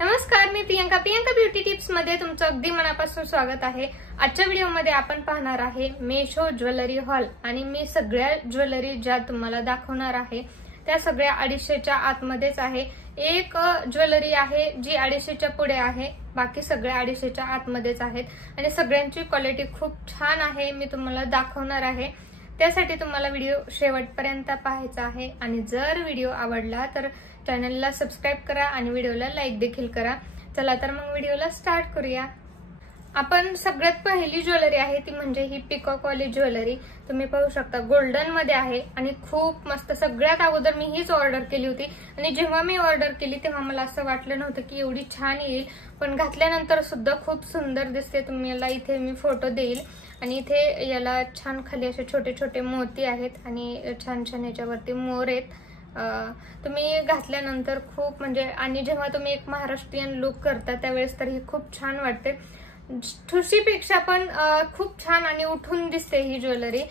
नमस्कार, मी Priyanka beauty tips मध्ये तुमचं अगदी मनापासून स्वागत आहे। आजच्या व्हिडिओमध्ये आपण पाहणार आहे मेशो ज्वेलरी हॉल आणि मी सगळ्या ज्वेलरी ज्या तुम्हाला दाखवणार आहे त्या सगळ्या 250च्या आतमध्येच आहे। एक ज्वेलरी आहे जी 250च्या पुढे आहे, बाकी सगळ्या 250च्या आतमध्येच आहेत आणि सगळ्यांची क्वालिटी खूप छान आहे। मी तुम्हाला दाखवणार आहे, त्यासाठी तुम्हाला व्हिडिओ शेवटपर्यंत पाहायचा आहे आणि जर व्हिडिओ आवडला तर चॅनलला सबस्क्राइब करा आणि व्हिडिओला लाईक देखील करा। चला तर मग व्हिडिओला स्टार्ट करूया। आपण सगळ्यात पहिली ज्वेलरी आहे ती म्हणजे ही पिकॉक वाली ज्वेलरी। तुम्ही पाहू शकता गोल्डन मध्ये आहे आणि खूप मस्त। सगळ्यात अगोदर मी हीच ऑर्डर केली होती आणि जेव्हा मी ऑर्डर केली तेव्हा मला असं वाटलं नव्हतं की एवढी छान येईल, पण घातल्यानंतर सुद्धा खूप सुंदर दिसते। तुम्हाला इथे मी फोटो देईल आणि इथे याला छान खाली असे छोटे छोटे मोती आहेत आणि छान छान याच्यावरती मोर आहेत। तुम्ही घातल्यानंतर खूप म्हणजे आणि जेव्हा तुम्ही एक महाराष्ट्रीयन लुक करता त्यावेळेस तर ही खूप छान वाटते। ठुशीपेक्षा पण खूप छान आणि उठून दिसते ही ज्वेलरी।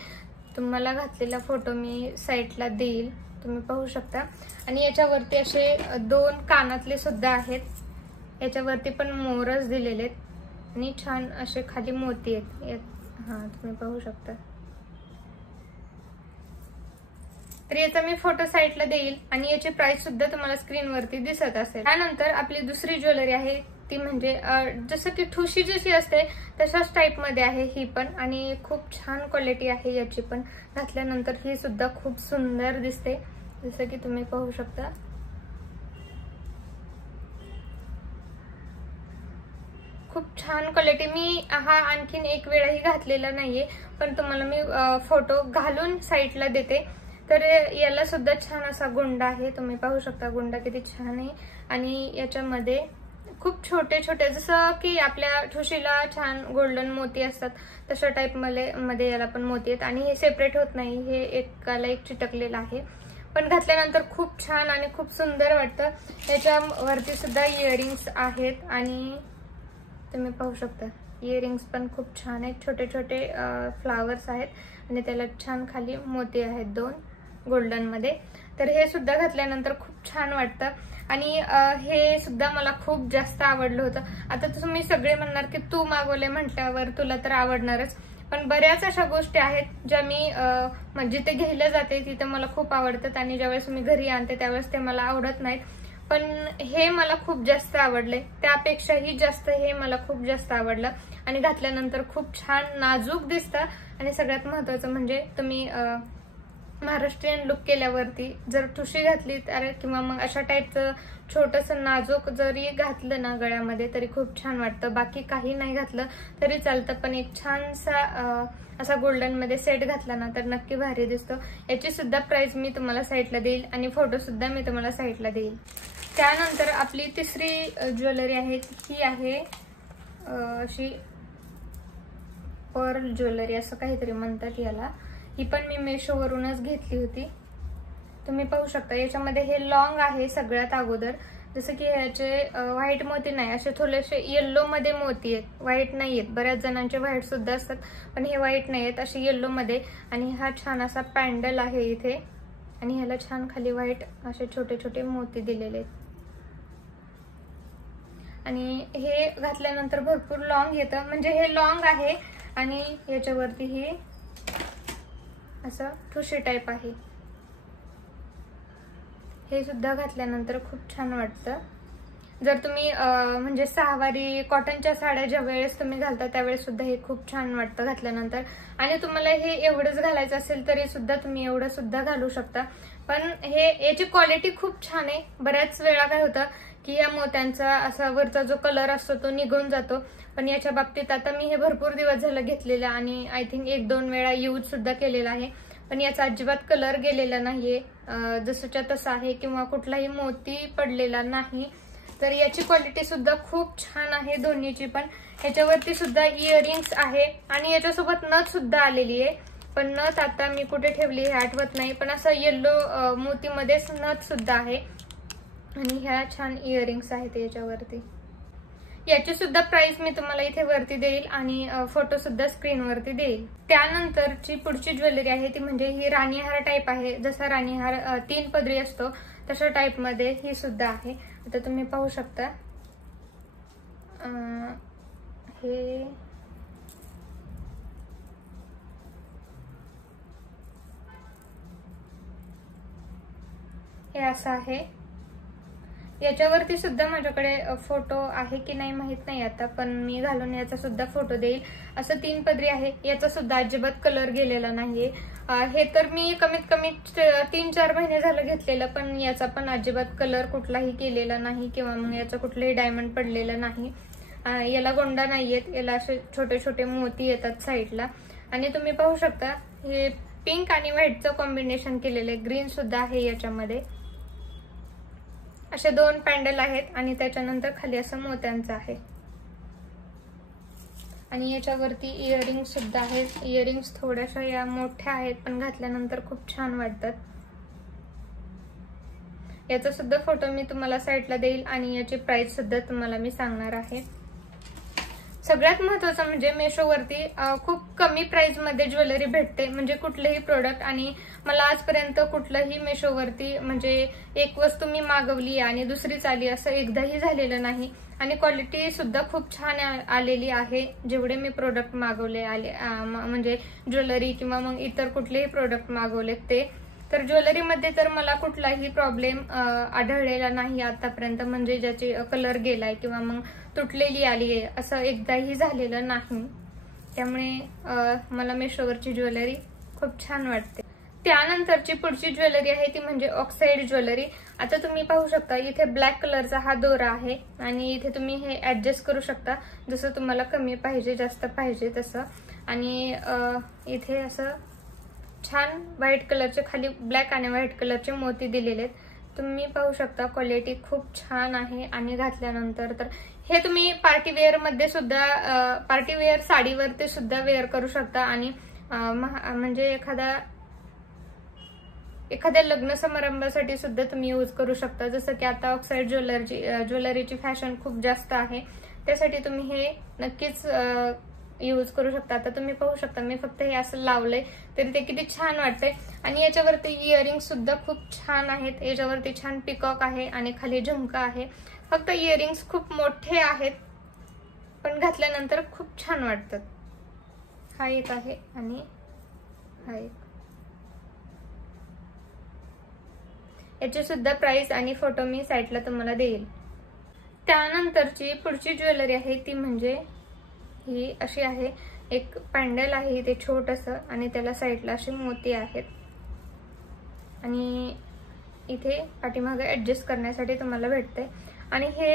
तुम्हाला घातलेला फोटो मी साईडला देईल, तुम्ही पाहू शकता। आणि याच्यावरती असे 2 कानातले सुद्धा आहेत, याच्यावरती पण मोरच दिलेले आहेत आणि छान असे खाली मोती आहेत। तुम्ही पाहू शकता। तर याचा मी फोटो साईडला देईल आणि याची प्राइस सुद्धा तुम्हाला स्क्रीनवरती दिसत असेल। त्यानंतर आपली दुसरी ज्वेलरी आहे ती म्हणजे जसं की ठुशी जशी असते तशाच टाइप मध्ये आहे ही पण आणि खूप छान क्वालिटी आहे याची पण। घातल्यानंतर ही सुद्धा खूप सुंदर दिसते, जसं की तुम्ही पाहू शकता। खूप छान क्वालिटी। मी हा आणखीन एक वेळाही घातलेला नाहीये, पण तुम्हाला मी फोटो घालून साईडला देते। तर याला सुद्धा छान असा गुंडा आहे, तुम्ही पाहू शकता गुंडा किती छान आहे आणि याच्यामध्ये खूप छोटे छोटे जसं की आपल्या ठुशीला छान गोल्डन मोती असतात तशा टाइप मध्ये याला पण मोती आहेत आणि हे सेपरेट होत नाही, हे एकाला एक चिटकलेलं आहे। पण घातल्यानंतर खूप छान आणि खूप सुंदर वाटतं। याच्यावरती सुद्धा इयरिंग्स आहेत आणि तुम्ही पाहू शकता इयरिंग्स पण खूप छान आहेत। छोटे छोटे फ्लावर्स आहेत आणि त्याला छान खाली मोती आहेत 2 गोल्डन मध्ये। तर हे सुद्धा घातल्यानंतर खूप छान वाटतं आणि हे सुद्धा मला खूप जास्त आवडलं होतं। आता तुम्ही सगळे म्हणणार की तू मागवले म्हटल्यावर तुला तर आवडणारच, पण बऱ्याच अशा गोष्टी आहेत ज्या मी म्हणजे ते घ्यायला जाते तिथे मला खूप आवडतात आणि ज्यावेळेस मी घरी आणते त्यावेळेस ते मला आवडत नाहीत। पण हे मला खूप जास्त आवडले, त्यापेक्षाही जास्त हे मला खूप जास्त आवडलं आणि घातल्यानंतर खूप छान नाजूक दिसतं आणि सगळ्यात महत्त्वाचं म्हणजे तुम्ही महाराष्ट्रीयन लुक केल्यावरती जर ठुशी घातली तर किंवा मग अशा टाइपचं छोटंसं नाजूक जरी घातलं ना गळ्यामध्ये तरी खूप छान वाटतं। बाकी काही नाही घातलं तरी चालतं, पण एक छानसा असा गोल्डन मध्ये सेट घातला ना तर नक्की भारी दिसतो। याची सुद्धा प्राइस मी तुम्हाला साईडला देईल आणि फोटो सुद्धा मी तुम्हाला साईडला देईल। त्यानंतर आपली तिसरी ज्वेलरी आहे ही आहे अशी पर्ल ज्वेलरी असं काहीतरी म्हणतात याला। ही पण मी मेशो वरूनच घेतली होती, तुम्ही पाहू शकता। याच्यामध्ये हे लॉंग आहे सगळ्यात अगोदर, जसं की याचे व्हाईट मोती नाही, असे थोडेसे येल्लो मध्ये मोती आहेत, व्हाईट नाही आहेत। बऱ्याच जणांचे व्हाईट सुद्धा असतात पण हे व्हाईट नाही आहेत, असे येल्लो मध्ये। आणि हा छान असा पॅन्डल आहे इथे आणि ह्याला छान खाली व्हाईट असे छोटे छोटे मोती दिलेले आहेत आणि हे घातल्यानंतर भरपूर लॉंग येतं, म्हणजे हे लॉंग आहे आणि याच्यावरती हे असं ठुशी टाइप आहे। हे सुद्धा घातल्यानंतर खूप छान वाटतं। जर तुम्ही म्हणजे सहावारी कॉटनच्या साड्या ज्या वेळेस तुम्ही घालता त्यावेळेस सुद्धा हे खूप छान वाटतं घातल्यानंतर। आणि तुम्हाला हे एवढंच घालायचं असेल तरी सुद्धा तुम्ही एवढं सुद्धा घालू शकता, पण याची क्वालिटी खूप छान आहे। बऱ्याच वेळा काय होतं की या मोत्यांचा असा वरचा जो कलर असतो तो निघून जातो, पण याच्या बाबतीत आता मी हे भरपूर दिवस झालं घेतलेलं आणि आय थिंक 1-2 वेळा यूज सुद्धा केलेला आहे, पण याचा अजिबात कलर गेलेला नाहीये, जसंच्या तसा आहे किंवा कुठलाही मोती पडलेला नाही। तर याची क्वालिटी सुद्धा खूप छान आहे दोन्हीची पण। याच्यावरती सुद्धा इयरिंग्स आहे आणि याच्यासोबत नथ सुद्धा आलेली आहे, पण नथ आता मी कुठे ठेवली हे आठवत नाही, पण असं येल्लो मोतीमध्येच नथ सुद्धा आहे आणि ह्या छान इयरिंग्स आहेत याच्यावरती। याची सुद्धा प्राइस मी तुम्हाला इथे वरती देईल आणि फोटो सुद्धा स्क्रीनवरती देईल। त्यानंतरची पुढची ज्वेलरी आहे ती म्हणजे ही राणीहार टाइप आहे, जसा राणीहार 3 पदरी असतो तशा टाइप मध्ये ही सुद्धा आहे। आता तुम्ही पाहू शकता हे असं आहे. याच्यावरती सुद्धा माझ्याकडे फोटो आहे की नाही माहित नाही आता, पण मी घालून याचा सुद्धा फोटो देईल. असं 3 पदरी आहे. याचा सुद्धा अजिबात कलर गेलेला नाहीये. हे तर मी कमीत कमी 3-4 महिने झालं घेतलेलं, पण याचा पण अजिबात कलर कुठलाही केलेला नाही किंवा मग याचा कुठलाही डायमंड पडलेला नाही. याला गोंडा नाहीयेत, याला असे छोटे छोटे मोती येतात साईडला. आणि तुम्ही पाहू शकता हे पिंक आणि व्हाईटचं कॉम्बिनेशन केलेलं आहे. ग्रीन सुद्धा आहे याच्यामध्ये. असे 2 पॅन्डल आहेत आणि त्याच्यानंतर खाली असं मोत्यांचं आहे. आणि याच्यावरती इयरिंग्स सुद्धा आहेत. इयरिंग्स थोड्याशा या मोठ्या आहेत, पण घातल्यानंतर खूप छान वाटतात. याचा सुद्धा फोटो मी तुम्हाला साईडला देईल आणि याची प्राइस सुद्धा तुम्हाला मी सांगणार आहे. सगळ्यात महत्त्वाचं म्हणजे मेशोवरती खूप कमी प्राइस मध्ये ज्वेलरी भेटते, म्हणजे कुठलेही प्रोडक्ट. आणि मला आजपर्यंत कुठलंही मेशोवरती म्हणजे एक वस्तू मी मागवली आणि दुसरीच आली असं एकदाही झालेलं नाही. आणि क्वालिटी सुद्धा खूप छान आलेली आहे. जेवढे मी प्रोडक्ट मागवले म्हणजे ज्वेलरी किंवा मग इतर कुठलेही प्रोडक्ट मागवलेत ते, तर ज्वेलरीमध्ये तर मला कुठलाही प्रॉब्लेम आढळलेला नाही आतापर्यंत. म्हणजे ज्याची कलर गेलाय किंवा मग तुटलेली आली आहे असं एकदाही झालेलं नाही. त्यामुळे मला मेशोवरची ज्वेलरी खूप छान वाटते. त्यानंतरची पुढची ज्वेलरी आहे ती म्हणजे ऑक्साईड ज्वेलरी. आता तुम्ही पाहू शकता इथे ब्लॅक कलरचा हा दोरा आहे आणि इथे तुम्ही हे ऍडजस्ट करू शकता जसं तुम्हाला कमी पाहिजे जास्त पाहिजे तसं. आणि इथे असं छान व्हाईट कलरचे खाली ब्लॅक आणि व्हाईट कलरचे मोती दिलेले आहेत. तुम्ही पाहू शकता क्वालिटी खूप छान आहे. आणि घातल्यानंतर तर हे तुम्ही पार्टी वेअर मध्ये सुद्धा पार्टी वेअर साडीवरती सुद्धा वेअर करू शकता. आणि म्हणजे एखाद्या लग्न समारंभासाठी सुद्धा तुम्ही यूज करू शकता. जसं की आता ऑक्साईड ज्वेलरीची फॅशन खूप जास्त आहे, त्यासाठी तुम्ही हे नक्कीच यूज करू शकता. आता तुम्ही पाहू शकता मी फक्त हे असं लावलंय तरी ते किती छान वाटतंय. आणि याच्यावरती इयरिंग सुद्धा खूप छान आहेत. याच्यावरती छान पिकॉक आहे आणि खाली झुमका आहे. फक्त इयरिंग्स खूप मोठे आहेत पण घातल्यानंतर खूप छान वाटतात. हा एक आहे आणि हा एक. याची सुद्धा प्राइस आणि फोटो मी साईडला तुम्हाला देईल. त्यानंतरची पुढची ज्वेलरी आहे ती म्हणजे ही अशी आहे. एक पॅन्डल आहे ते छोटंसं आणि त्याला साईडला असे मोती आहेत. आणि इथे पाठीमागे ऍडजस्ट करण्यासाठी तुम्हाला भेटते. आणि हे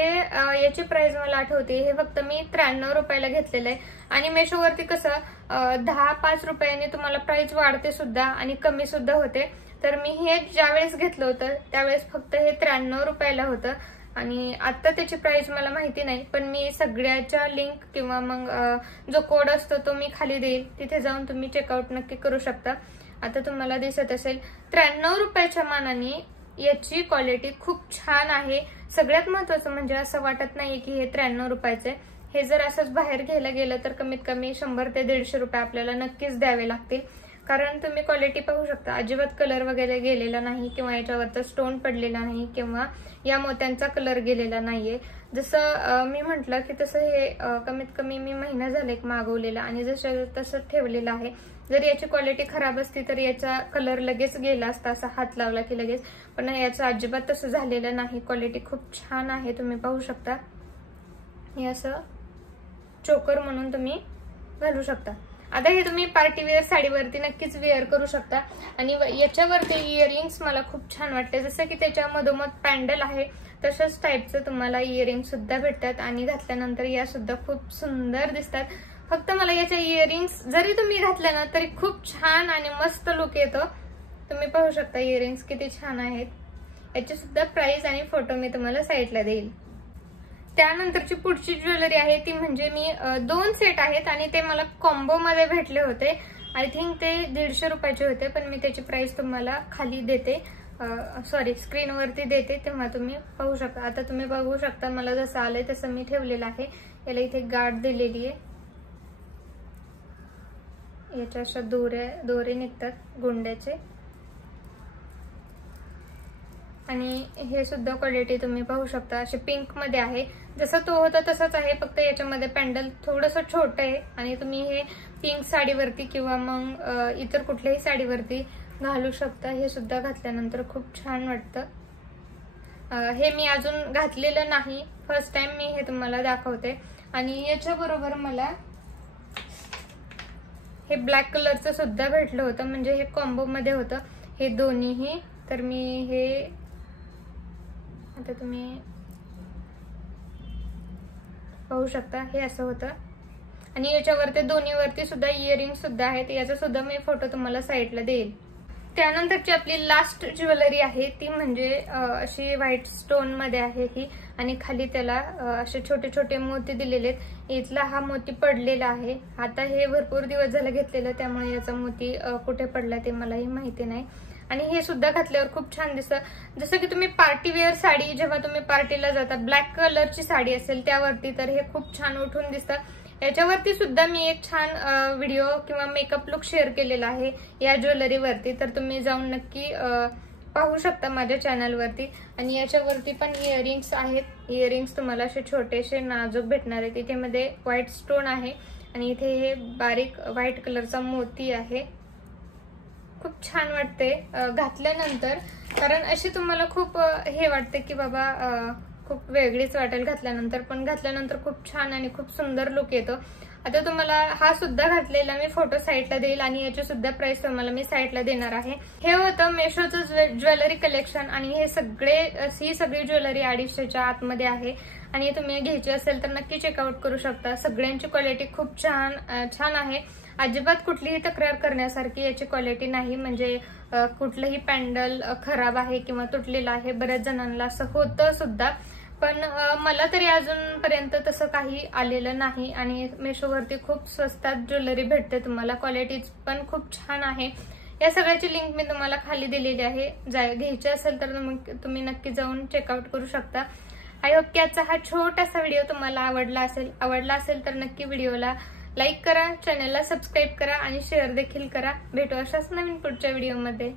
याची प्राइस मला आठवते, हे फक्त मी 93 रुपयाला घेतलेलं आहे. आणि मेशोवरती कसं 10-5 रुपयांनी तुम्हाला प्राइस वाढते सुद्धा आणि कमी सुद्धा होते. तर मी हे ज्यावेळेस घेतलं होतं त्यावेळेस फक्त हे 93 रुपयाला होतं. आणि आता त्याची प्राइस मला माहिती नाही, पण मी सगळ्याच्या लिंक किंवा मग जो कोड असतो तो मी खाली देईल, तिथे जाऊन तुम्ही चेकआउट नक्की करू शकता. आता तुम्हाला दिसत असेल 93 रुपयाच्या मानाने याची क्वालिटी खूप छान आहे. सगळ्यात महत्वाचं म्हणजे असं वाटत नाही की हे 93 रुपयाचे. हे जर असंच बाहेर घ्यायला गेलं तर कमीत कमी 100 ते 150 रुपये आपल्याला नक्कीच द्यावे लागतील. कारण तुम्ही क्वालिटी पाहू शकता, अजिबात कलर वगैरे गेलेला नाही किंवा याच्यावरचा स्टोन पडलेला नाही किंवा या मोत्यांचा कलर गेलेला नाहीये. जसं मी म्हटलं की तसं हे कमीत कमी मी महिना झाला एक मागवलेला आणि जसं तसं ठेवलेलं आहे. जर याची क्वालिटी खराब असती तर याचा कलर लगेच गेला असता, असा हात लावला की लगेच. पण याचं अजिबात तसं झालेलं नाही. क्वालिटी खूप छान आहे. तुम्ही पाहू शकता हे असं चोकर म्हणून तुम्ही घालू शकता. आता हे तुम्ही पार्टी वेअर साडीवरती नक्कीच वेअर करू शकता. आणि याच्यावरती इयरिंग्स मला खूप छान वाटते. जसं की त्याच्या मधोमध पॅन्डल आहे तशाच टाईपचं तुम्हाला इयरिंग सुद्धा भेटतात. आणि घातल्यानंतर या सुद्धा खूप सुंदर दिसतात. फक्त मला याच्या इयरिंग्स जरी तुम्ही घातल्या ना तरी खूप छान आणि मस्त लुक येतो. तुम्ही पाहू शकता इयरिंग्स किती छान आहेत. याची सुद्धा प्राइस आणि फोटो मी तुम्हाला साईडला देईल. त्यानंतरची पुढची ज्वेलरी आहे ती म्हणजे मी 2 सेट आहेत आणि ते मला कॉम्बो मध्ये भेटले होते. आय थिंक ते 150 रुपयाचे होते, पण मी त्याची प्राइस तुम्हाला खाली देते, सॉरी स्क्रीनवरती देते, तेव्हा तुम्ही पाहू शकता. आता तुम्ही बघू शकता मला जसं आलंय तसं मी ठेवलेलं आहे. याला इथे गाठ दिलेली आहे. याच्या अशा दोरे निघतात गुंड्याचे. आणि हे सुद्धा क्वालिटी तुम्ही पाहू शकता, असे पिंक मध्ये आहे. जसं तो होता तसाच आहे, फक्त याच्यामध्ये पॅन्डल थोडंसं छोटं आहे आणि तुम्ही हे पिंक साडीवरती किंवा मग इतर कुठल्याही साडीवरती घालू शकता. हे सुद्धा घातल्यानंतर खूप छान वाटतं. हे मी अजून घातलेलं नाही, फर्स्ट टाइम मी हे तुम्हाला दाखवते. आणि याच्या बरोबर मला हे ब्लॅक कलरचं सुद्धा भेटलं होतं, म्हणजे हे कॉम्बो मध्ये होतं हे दोन्हीही. तर मी हे आता तुम्ही पाहू शकता, हे असं होतं. आणि याच्यावरती दोन्हीवरती सुद्धा इयरिंग सुद्धा आहेत, याचा सुद्धा मी फोटो तुम्हाला साईडला देईल. त्यानंतरची आपली लास्ट ज्वेलरी आहे ती म्हणजे अशी व्हाईट स्टोन मध्ये आहे ही, आणि खाली त्याला असे छोटे छोटे मोती दिलेले आहेत. इथला हा मोती पडलेला आहे. आता हे भरपूर दिवस झाले घेतलेलं, त्यामुळे याचा मोती कुठे पडला ते मलाही माहिती नाही. आणि हे सुद्धा घातल्यावर खूप छान दिसतं. जसं की तुम्ही पार्टी वेअर साडी जेव्हा तुम्ही पार्टीला जाता, ब्लॅक कलरची साडी असेल त्यावरती, तर हे खूप छान उठून दिसतं. याच्यावरती सुद्धा मी एक छान व्हिडिओ किंवा मेकअप लुक शेअर केलेला आहे या ज्वेलरीवरती, तर तुम्ही जाऊन नक्की पाहू शकता माझ्या चॅनलवरती. आणि याच्यावरती पण इयरिंग्स आहेत. इयरिंग्स तुम्हाला असे छोटेसे नाजूक भेटणार आहेत. इथे मध्ये व्हाईट स्टोन आहे आणि इथे हे बारीक व्हाईट कलरचा मोती आहे. खूप छान वाटते घातल्यानंतर, कारण अशी तुम्हाला खूप हे वाटते की बाबा खूप वेगळीच वाटेल घातल्यानंतर, पण घातल्यानंतर खूप छान आणि खूप सुंदर लुक येतो. आता तुम्हाला हा सुद्धा घातलेला मी फोटो साईडला देईल आणि याची सुद्धा प्राइस तुम्हाला मी साईडला देणार आहे. हे होतं मेशोचं ज्वेलरी कलेक्शन आणि ही सगळी ज्वेलरी 250च्या आतमध्ये आहे. आणि तुम्ही घ्यायची असेल तर नक्की चेकआउट करू शकता. सगळ्यांची क्वालिटी खूप छान आहे. अजिबात कुठलीही तक्रार करण्यासारखी याची क्वालिटी नाही. म्हणजे कुठलंही पॅन्डल खराब आहे किंवा तुटलेलं आहे, बऱ्याच जणांना असं होतं सुद्धा, पण मला तरी अजूनपर्यंत तसं काही आलेलं नाही. आणि मेशोवरती खूप स्वस्तात ज्वेलरी भेटते तुम्हाला, क्वालिटी पण खूप छान आहे. या सगळ्याची लिंक मी तुम्हाला खाली दिलेली आहे. घ्यायची असेल तर तुम्ही नक्की जाऊन चेकआउट करू शकता. आय होप की आजचा हा छोटासा व्हिडिओ तुम्हाला आवडला असेल तर नक्की व्हिडिओला लाईक करा, चॅनलला सबस्क्राईब करा आणि शेअर देखील करा. भेटू अशाच नवीन पुढच्या व्हिडिओमध्ये.